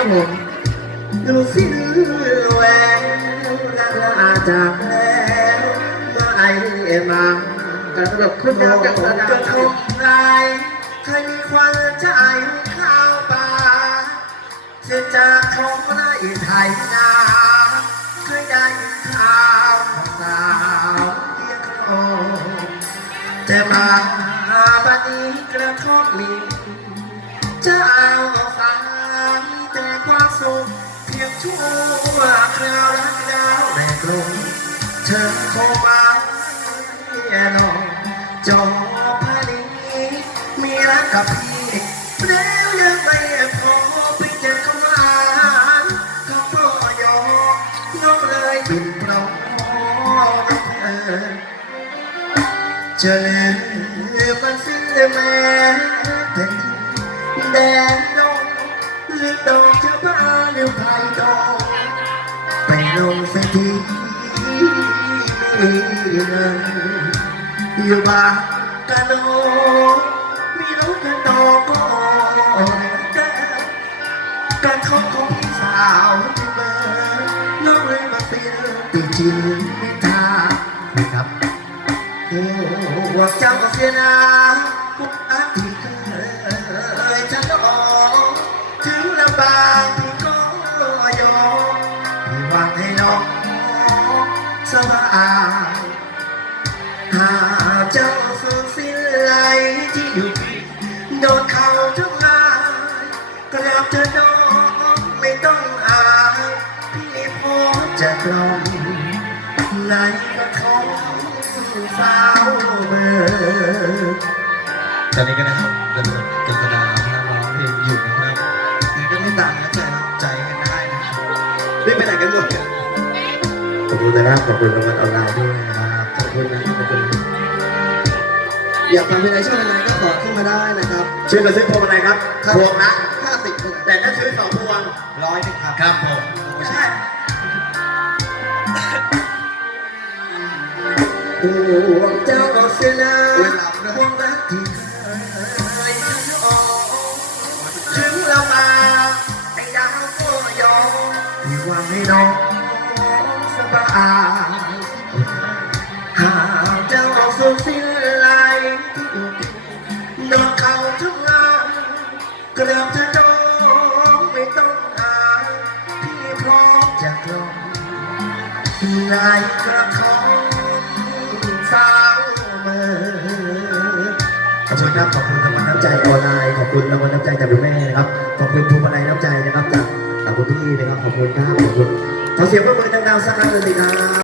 ครับผมดูสิแหวนลาลาจากแล้วมาไอมาการสำหรับคุณดาวกสดากระทบไรใครมีควันใจข้าวปลาเสียจากท้องไร่ไทยนาเคยได้ข่าวสาวเรียกร้องแต่มาบัดนี้กระทบมีจะเอา สุขเพียงชั่วคราวรักดาวแบกลงเธอคงมาแน่นอนจอพานีมีรักกับพี่แล้วยังไม่พอไปเจอเขามาก็เพราะยอน้องเลยบินปลอมเออจะลืมมันสิ้นแม้ ลงสักทีมีเงินอยู่บ้านกันโนมีรถกันต่อก็ได้การท้องของพี่สาวที่เบอร์น้องเลยมาเป็นติดจริงไม่ทานะครับพวกเจ้าเสียนา ให้น้องสบายหาเจ้าสูญสิ้นไหลที่อยู่โดนเขาทุกลายกลับเธอน้องไม่ต้องอายพี่พอจะกลอมในกระทงสาวเบอร์ตอนนี้ก็นะครับกันกันกระดา คุณนะครับขอบคุณรางวัลออนไลน์ด้วยนะครับขอบคุณนะขอบคุณอยากฟังเพลงอะไรช่วงไหนก็ขอขึ้นมาได้นะครับ ชื่อมาซื้อพวงอะไรครับพวงละห้าสิบแต่ถ้าซื้อสองพวงร้อยนึงครับครับผมไม่ใช่พวงเจ้าก็เสียนะพวงรักที่เคยทะเลาะถึงเรามาไอ้ดาวก็ยอมที่หวังให้น้อง สบาหาเจ้าสุขสิ้นไหลที่อุดนอนเขาทั้งงานเกลียวเธอน้องไม่ต้องอายพี่พร้อมจะกลมในกระทองสาวเมื่อขอบคุณครับขอบคุณรางวัลน้ำใจออนไลน์ขอบคุณรางวัลน้ำใจจากคุณแม่นะครับขอบคุณภูมิอะไรน้ำใจนะครับจาก คุณพี่นะครับขอบคุณครับขอบคุณขอเสียงปรบมือดังๆสักครั้งหนึ่งสิครับ